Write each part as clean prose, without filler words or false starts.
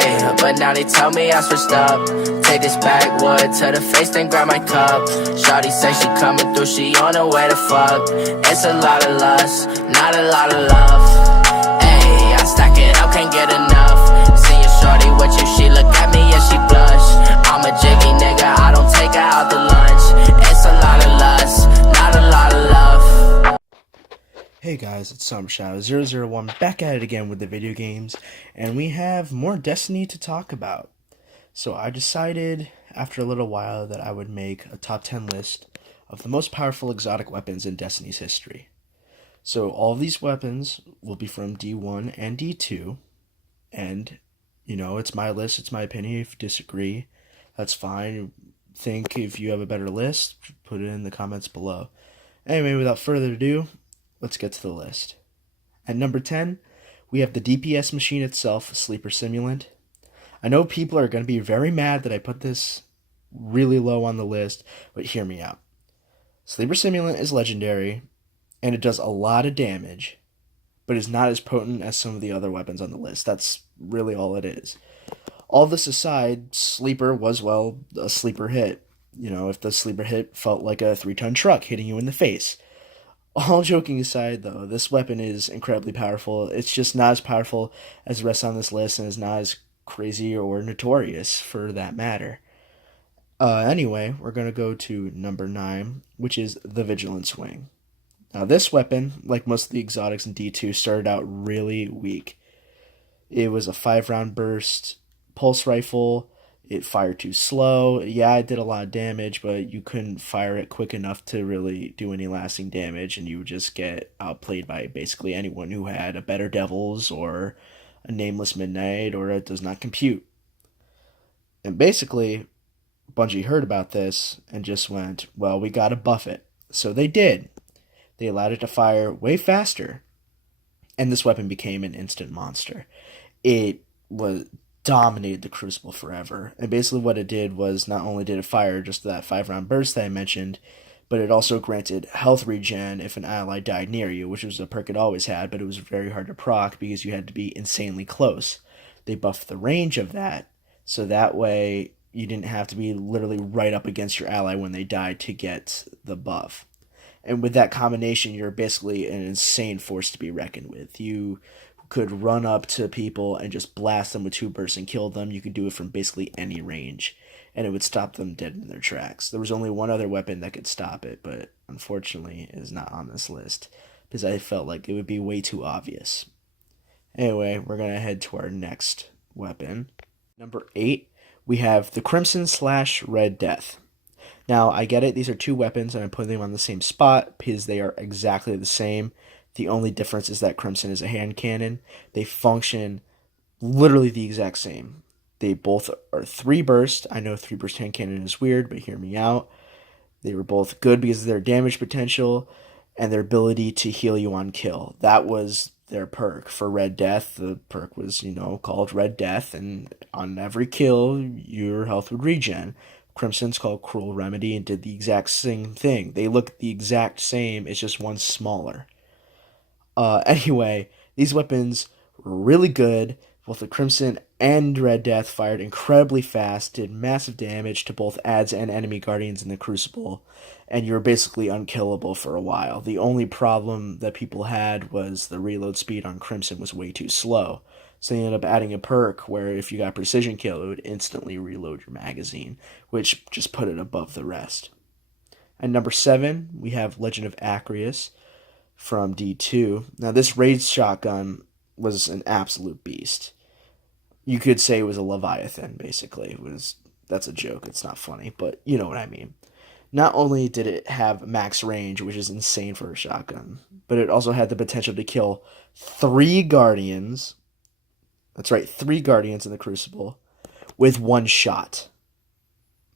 Ayy, but now they tell me I switched up. Take this backwood to the face, then grab my cup. Shawty say she coming through, she on her way to fuck. It's a lot of lust, not a lot of love. Ayy, I stack it up, can't get enough. Seeing shorty with you, she look at me and she blush. I'm a jiggy nigga, I don't take her out to lunch. It's a lot of lust, not a lot of love. Hey guys, it's SummerShadow001 back at it again with the video games, and we have more Destiny to talk about. So I decided after a little while that I would make a top 10 list of the most powerful exotic weapons in Destiny's history. So all these weapons will be from D1 and D2, and it's my list, it's my opinion. If you disagree, that's fine. Think if you have a better list, put it in the comments below. Anyway, without further ado, let's get to the list. At number 10, we have the DPS machine itself, Sleeper Simulant. I know people are going to be very mad that I put this really low on the list, but hear me out. Sleeper Simulant is legendary, and it does a lot of damage, but is not as potent as some of the other weapons on the list. That's really all it is. All this aside, Sleeper was, a sleeper hit. If the sleeper hit felt like a 3-ton truck hitting you in the face. All joking aside, though, this weapon is incredibly powerful. It's just not as powerful as the rest on this list, and is not as crazy or notorious for that matter. Anyway, we're going to go to number 9, which is the Vigilance Wing. Now, this weapon, like most of the exotics in D2, started out really weak. It was a 5-round burst pulse rifle. It fired too slow. Yeah, it did a lot of damage, but you couldn't fire it quick enough to really do any lasting damage, and you would just get outplayed by basically anyone who had a Better Devils or a Nameless Midnight or a Does Not Compute. And basically, Bungie heard about this and just went, well, we gotta buff it. So they did. They allowed it to fire way faster, and this weapon became an instant monster. It dominated the Crucible forever. And basically what it did was not only did it fire just that 5-round burst that I mentioned, but it also granted health regen if an ally died near you, which was a perk it always had, but it was very hard to proc because you had to be insanely close. They buffed the range of that, so that way you didn't have to be literally right up against your ally when they died to get the buff. And with that combination, you're basically an insane force to be reckoned with. You could run up to people and just blast them with 2 bursts and kill them. You could do it from basically any range, and it would stop them dead in their tracks. There was only one other weapon that could stop it, but unfortunately it is not on this list because I felt like it would be way too obvious. Anyway, we're going to head to our next weapon. Number 8, we have the Crimson/Red Death. Now, I get it, these are 2 weapons, and I'm putting them on the same spot because they are exactly the same. The only difference is that Crimson is a hand cannon. They function literally the exact same. They both are 3 burst. I know 3 burst hand cannon is weird, but hear me out. They were both good because of their damage potential and their ability to heal you on kill. That was their perk. For Red Death, the perk was, called Red Death, and on every kill, your health would regen. Crimson's called Cruel Remedy and did the exact same thing. They look the exact same, it's just one smaller. Anyway, these weapons were really good. Both the Crimson and Red Death fired incredibly fast, did massive damage to both adds and enemy guardians in the Crucible, and you were basically unkillable for a while. The only problem that people had was the reload speed on Crimson was way too slow. So they ended up adding a perk where if you got precision kill, it would instantly reload your magazine, which just put it above the rest. At number 7, we have Legend of Acrius from D2. Now, this raid shotgun was an absolute beast. You could say it was a Leviathan, basically. That's a joke. It's not funny, but you know what I mean. Not only did it have max range, which is insane for a shotgun, but it also had the potential to kill 3 Guardians. That's right, 3 Guardians in the Crucible with 1 shot.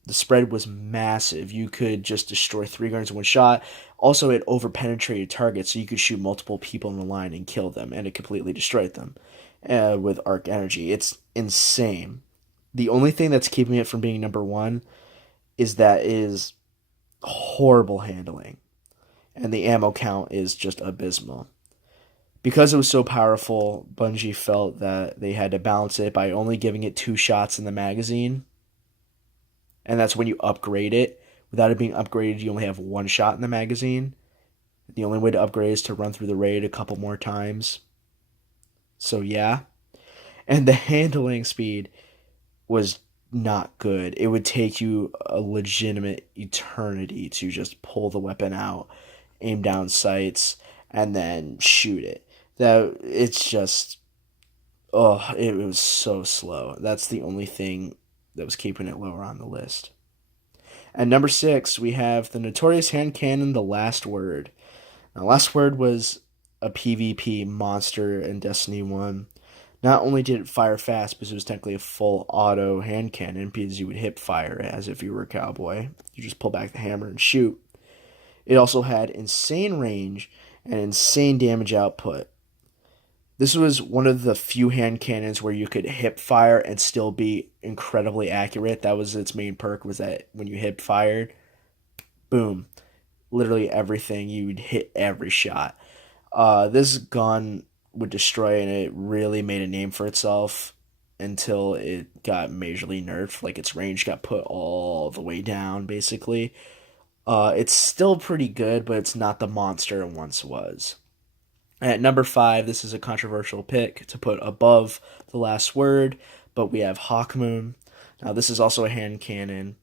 The spread was massive. You could just destroy 3 Guardians in 1 shot. Also, it over-penetrated targets, so you could shoot multiple people in the line and kill them, and it completely destroyed them with arc energy. It's insane. The only thing that's keeping it from being number 1 is that it is horrible handling, and the ammo count is just abysmal. Because it was so powerful, Bungie felt that they had to balance it by only giving it 2 shots in the magazine, and that's when you upgrade it. Without it being upgraded, you only have 1 shot in the magazine. The only way to upgrade is to run through the raid a couple more times. So yeah. And the handling speed was not good. It would take you a legitimate eternity to just pull the weapon out, aim down sights, and then shoot it. That it's just it was so slow. That's the only thing that was keeping it lower on the list. At number 6, we have the notorious hand cannon, The Last Word. Now, Last Word was a PvP monster in Destiny 1. Not only did it fire fast, because it was technically a full auto hand cannon, because you would hip fire it as if you were a cowboy. You just pull back the hammer and shoot. It also had insane range and insane damage output. This was one of the few hand cannons where you could hip fire and still be incredibly accurate. That was its main perk, was that when you hip fired, boom, literally everything, you would hit every shot. This gun would destroy, and it really made a name for itself until it got majorly nerfed. Like, its range got put all the way down, basically. It's still pretty good, but it's not the monster it once was. At number 5, this is a controversial pick to put above The Last Word, but we have Hawkmoon. Now, this is also a hand cannon,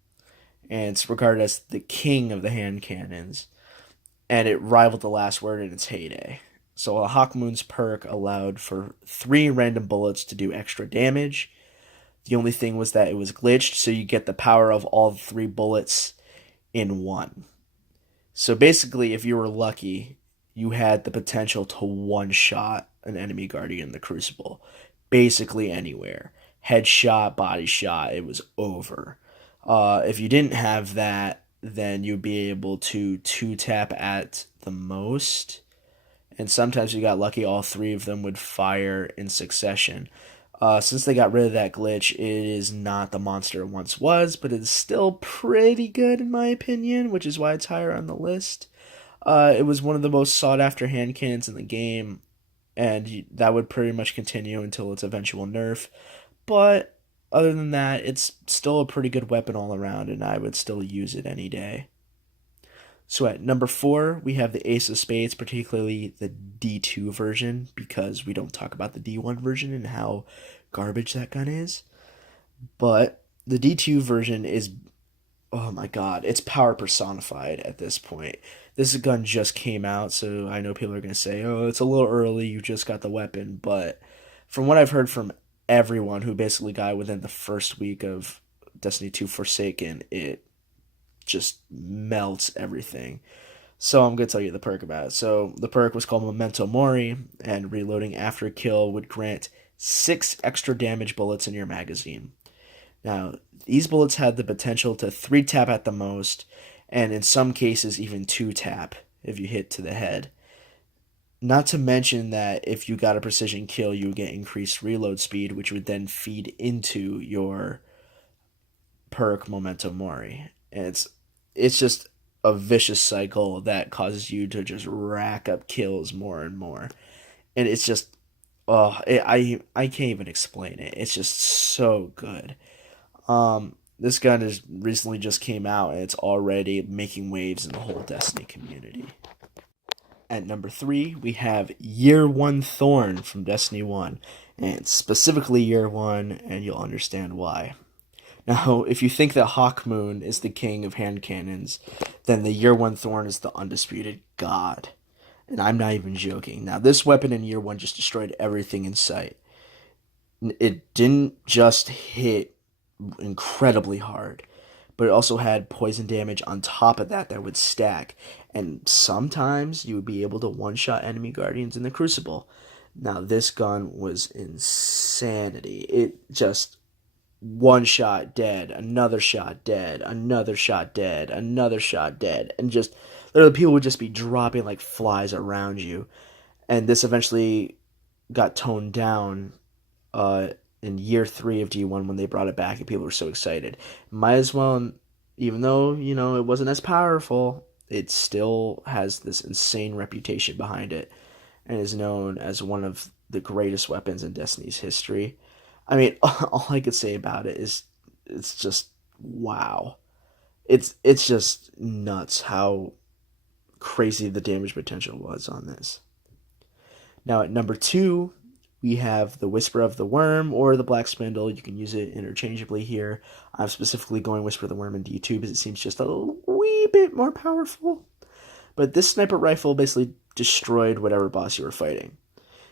and it's regarded as the king of the hand cannons, and it rivaled The Last Word in its heyday. So a Hawkmoon's perk allowed for 3 random bullets to do extra damage. The only thing was that it was glitched, so you get the power of all 3 bullets in one. So basically, if you were lucky, you had the potential to one-shot an enemy guardian in the Crucible. Basically anywhere. Headshot, body shot, it was over. If you didn't have that, then you'd be able to 2-tap at the most. And sometimes you got lucky, all 3 of them would fire in succession. Since they got rid of that glitch, it is not the monster it once was, but it is still pretty good in my opinion, which is why it's higher on the list. It was one of the most sought-after hand cannons in the game, and that would pretty much continue until its eventual nerf. But other than that, it's still a pretty good weapon all around, and I would still use it any day. So at number 4, we have the Ace of Spades, particularly the D2 version, because we don't talk about the D1 version and how garbage that gun is. But the D2 version is, oh my god, it's power personified at this point. This gun just came out, so I know people are going to say, oh, it's a little early, you just got the weapon. But from what I've heard from everyone who basically got it within the first week of Destiny 2 Forsaken, it just melts everything. So I'm going to tell you the perk about it. So the perk was called Memento Mori, and reloading after a kill would grant 6 extra damage bullets in your magazine. Now, these bullets had the potential to 3-tap at the most, and in some cases even 2-tap if you hit to the head. Not to mention that if you got a precision kill, you would get increased reload speed, which would then feed into your perk Memento Mori. And it's just a vicious cycle that causes you to just rack up kills more and more. And it's just, I can't even explain it. It's just so good. This gun has recently just came out, and it's already making waves in the whole Destiny community. At number 3, we have Year 1 Thorn from Destiny 1, and specifically Year 1, and you'll understand why. Now, if you think that Hawkmoon is the king of hand cannons, then the Year 1 Thorn is the undisputed god. And I'm not even joking. Now, this weapon in Year 1 just destroyed everything in sight. It didn't just hit incredibly hard, but it also had poison damage on top of that would stack. And sometimes you would be able to one-shot enemy guardians in the Crucible. Now, this gun was insanity. It just... 1 shot dead, another shot dead, another shot dead, another shot dead, and just literally people would just be dropping like flies around you. And this eventually got toned down in Year 3 of D1 when they brought it back, and people were so excited. Might as well, even though it wasn't as powerful, it still has this insane reputation behind it. and is known as one of the greatest weapons in Destiny's history. I mean, all I could say about it is it's just wow. It's just nuts how crazy the damage potential was on this. Now at number 2, we have the Whisper of the Worm or the Black Spindle. You can use it interchangeably here. I'm specifically going Whisper of the Worm in D2 because it seems just a wee bit more powerful. But this sniper rifle basically destroyed whatever boss you were fighting.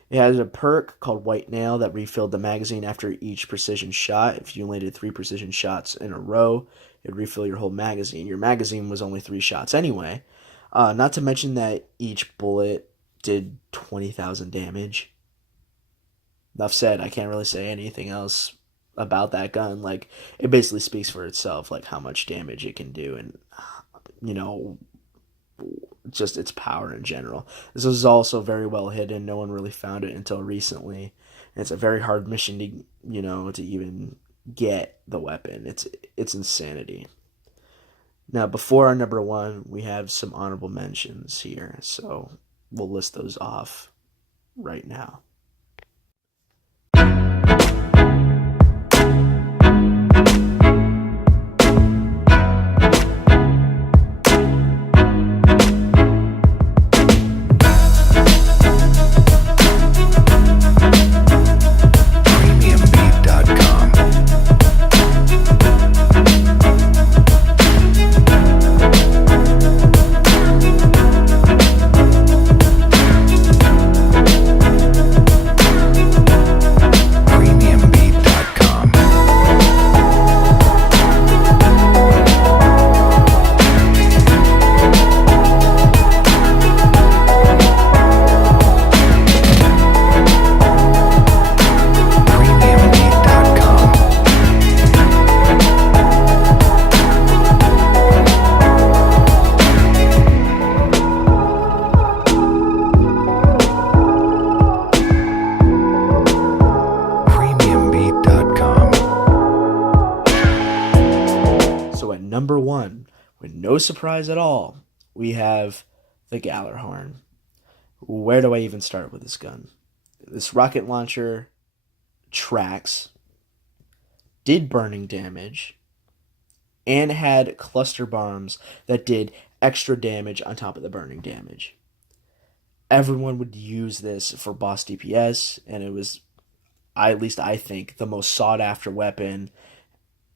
It had a perk called White Nail that refilled the magazine after each precision shot. If you only did 3 precision shots in a row, it would refill your whole magazine. Your magazine was only 3 shots anyway. Not to mention that each bullet did 20,000 damage. Enough said. I can't really say anything else about that gun. Like, it basically speaks for itself, like how much damage it can do, and just its power in general. This was also very well hidden. No one really found it until recently. And it's a very hard mission to, to even get the weapon. It's insanity. Now, before our number 1, we have some honorable mentions here. So we'll list those off right now. Number 1, with no surprise at all, we have the Gjallarhorn. Where do I even start with this gun? This rocket launcher tracks, did burning damage, and had cluster bombs that did extra damage on top of the burning damage. Everyone would use this for boss DPS, and it was, at least I think, the most sought after weapon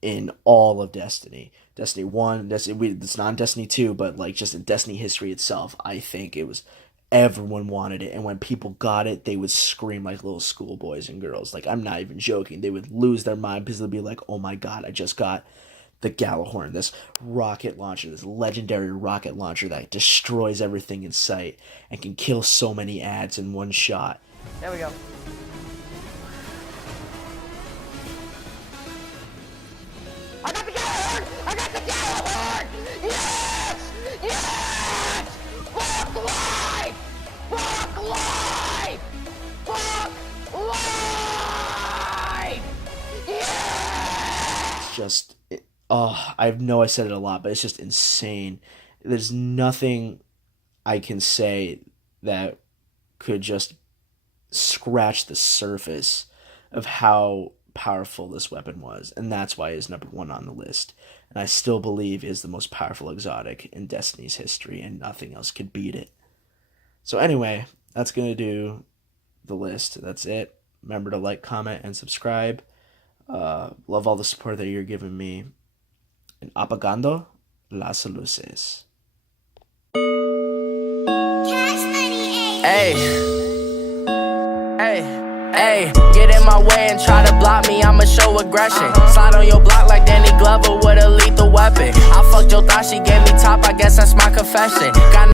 in all of Destiny. Destiny 1, it's not in Destiny 2, but like just in Destiny history itself, I think it was, everyone wanted it. And when people got it, they would scream like little schoolboys and girls. Like, I'm not even joking. They would lose their mind because they'd be like, oh my god, I just got the Gjallarhorn, this rocket launcher, this legendary rocket launcher that destroys everything in sight and can kill so many ads in one shot. There we go. I got the Gjallarhorn! I got the Gjallarhorn! Yes! Yes! Fuck life! Fuck life! Fuck life! Yes! It's just, I know I said it a lot, but it's just insane. There's nothing I can say that could just scratch the surface of how powerful this weapon was, and that's why it's number 1 on the list. And I still believe is the most powerful exotic in Destiny's history, and nothing else could beat it. So anyway, that's gonna do the list. That's it. Remember to like, comment, and subscribe. Love all the support that you're giving me. And apagando las luces. Hey, hey. Hey, get in my way and try to block me, I'ma show aggression. Slide on your block like Danny Glover with a lethal weapon. I fucked your thought, she gave me top, I guess that's my confession. Got